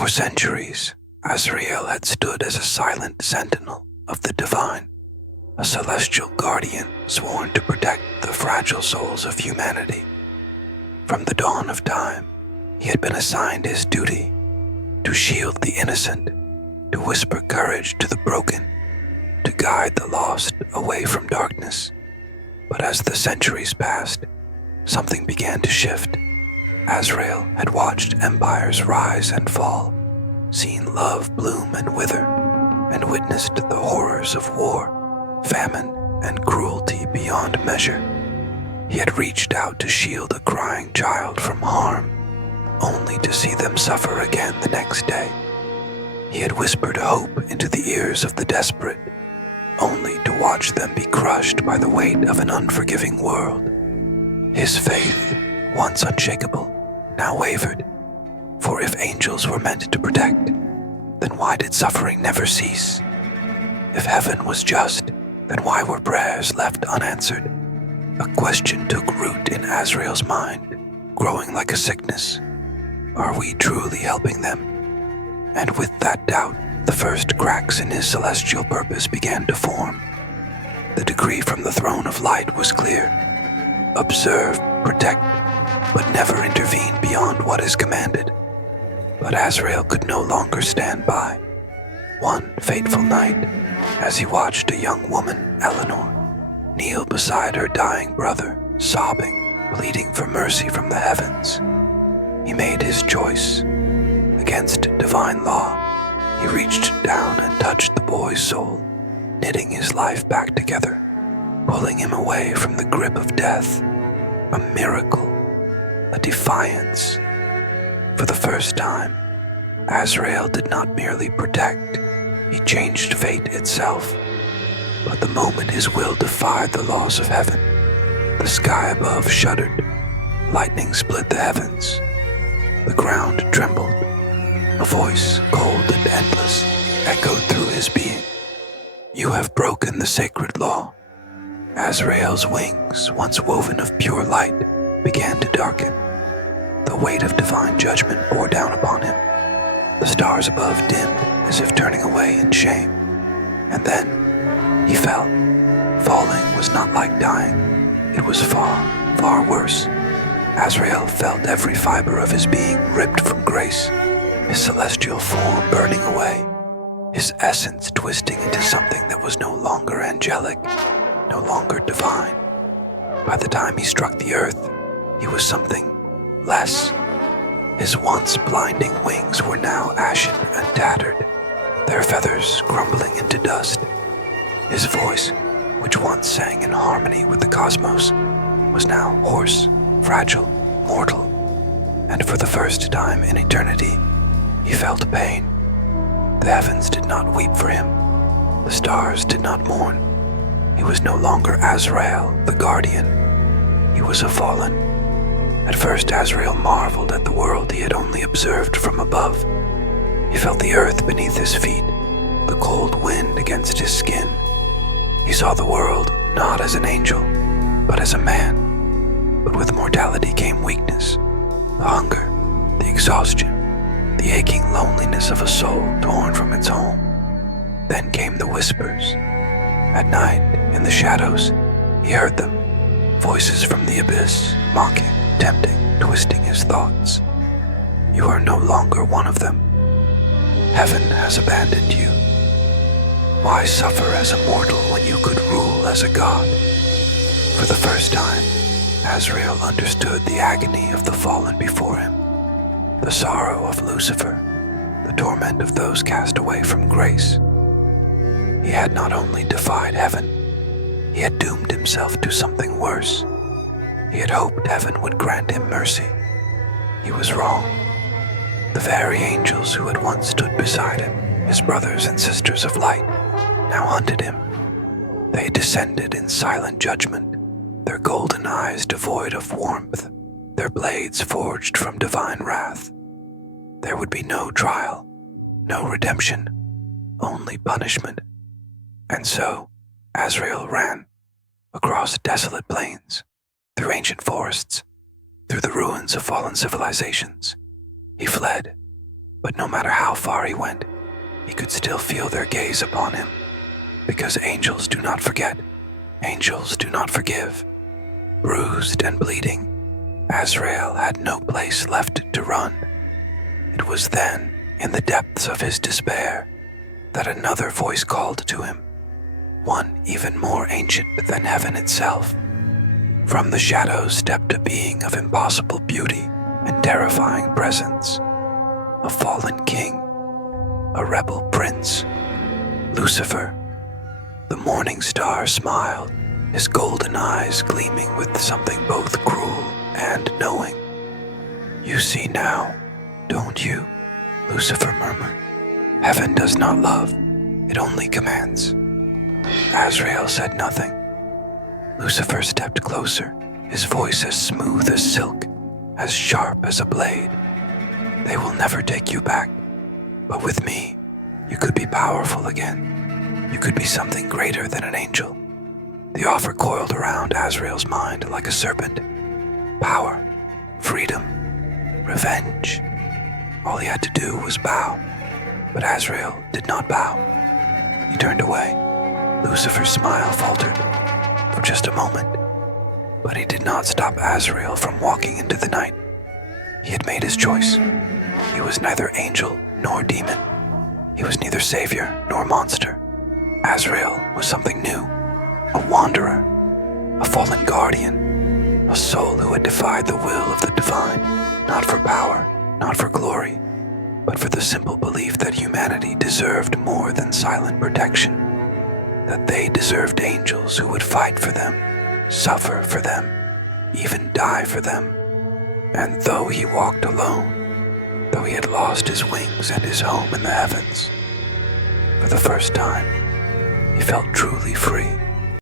For centuries, Azrael had stood as a silent sentinel of the divine, a celestial guardian sworn to protect the fragile souls of humanity. From the dawn of time, he had been assigned his duty to shield the innocent, to whisper courage to the broken, to guide the lost away from darkness. But as the centuries passed, something began to shift. Azrael had watched empires rise and fall, seen love bloom and wither, and witnessed the horrors of war, famine, and cruelty beyond measure. He had reached out to shield a crying child from harm, only to see them suffer again the next day. He had whispered hope into the ears of the desperate, only to watch them be crushed by the weight of an unforgiving world. His faith, once unshakable, now wavered. For if angels were meant to protect, then why did suffering never cease? If heaven was just, then why were prayers left unanswered? A question took root in Azrael's mind, growing like a sickness. Are we truly helping them? And with that doubt, the first cracks in his celestial purpose began to form. The decree from the throne of light was clear. Observe, protect, but never intervene beyond what is commanded. But Azrael could no longer stand by. One fateful night, as he watched a young woman, Eleanor, kneel beside her dying brother, sobbing, pleading for mercy from the heavens, he made his choice. Against divine law, he reached down and touched the boy's soul, knitting his life back together, pulling him away from the grip of death. A miracle, a defiance. For the first time, Azrael did not merely protect, he changed fate itself. But the moment his will defied the laws of heaven, the sky above shuddered, lightning split the heavens, the ground trembled. A voice, cold and endless, echoed through his being. You have broken the sacred law. Azrael's wings, once woven of pure light, began to darken. The weight of divine judgment bore down upon him. The stars above dimmed as if turning away in shame. And then he fell. Falling was not like dying. It was far, far worse. Azrael felt every fiber of his being ripped from grace, his celestial form burning away, his essence twisting into something that was no longer angelic, no longer divine. By the time he struck the earth, he was something less. His once blinding wings were now ashen and tattered, their feathers crumbling into dust. His voice, which once sang in harmony with the cosmos, was now hoarse, fragile, mortal. And for the first time in eternity, he felt pain. The heavens did not weep for him. The stars did not mourn. He was no longer Azrael, the guardian. He was a fallen. At first, Azrael marveled at the world he had only observed from above. He felt the earth beneath his feet, the cold wind against his skin. He saw the world not as an angel, but as a man. But with mortality came weakness, the hunger, the exhaustion, the aching loneliness of a soul torn from its home. Then came the whispers. At night, in the shadows, he heard them, voices from the abyss, mocking, tempting, twisting his thoughts. You are no longer one of them. Heaven has abandoned you. Why suffer as a mortal when you could rule as a god? For the first time, Azrael understood the agony of the fallen before him, the sorrow of Lucifer, the torment of those cast away from grace. He had not only defied heaven, he had doomed himself to something worse. He had hoped heaven would grant him mercy. He was wrong. The very angels who had once stood beside him, his brothers and sisters of light, now hunted him. They descended in silent judgment, their golden eyes devoid of warmth, their blades forged from divine wrath. There would be no trial, no redemption, only punishment. And so, Azrael ran, across desolate plains, through ancient forests, through the ruins of fallen civilizations. He fled, But no matter how far he went, he could still feel their gaze upon him, because angels do not forget, angels do not forgive. Bruised and bleeding, Azrael had no place left to run. It was then, in the depths of his despair, that another voice called to him, one even more ancient than heaven itself. From the shadows stepped a being of impossible beauty and terrifying presence, a fallen king, a rebel prince, Lucifer. The morning star smiled, his golden eyes gleaming with something both cruel and knowing. "You see now, don't you?" Lucifer murmured. "Heaven does not love, it only commands." Azrael said nothing. Lucifer stepped closer, his voice as smooth as silk, as sharp as a blade. "They will never take you back, but with me, you could be powerful again. You could be something greater than an angel." The offer coiled around Azrael's mind like a serpent. Power, freedom, revenge. All he had to do was bow, but Azrael did not bow. He turned away. Lucifer's smile faltered for just a moment, but he did not stop Azrael from walking into the night. He had made his choice. He was neither angel nor demon. He was neither savior nor monster. Azrael was something new, a wanderer, a fallen guardian, a soul who had defied the will of the divine, not for power, not for glory, but for the simple belief that humanity deserved more than silent protection, that they deserved angels who would fight for them, suffer for them, even die for them. And though he walked alone, though he had lost his wings and his home in the heavens, for the first time, he felt truly free.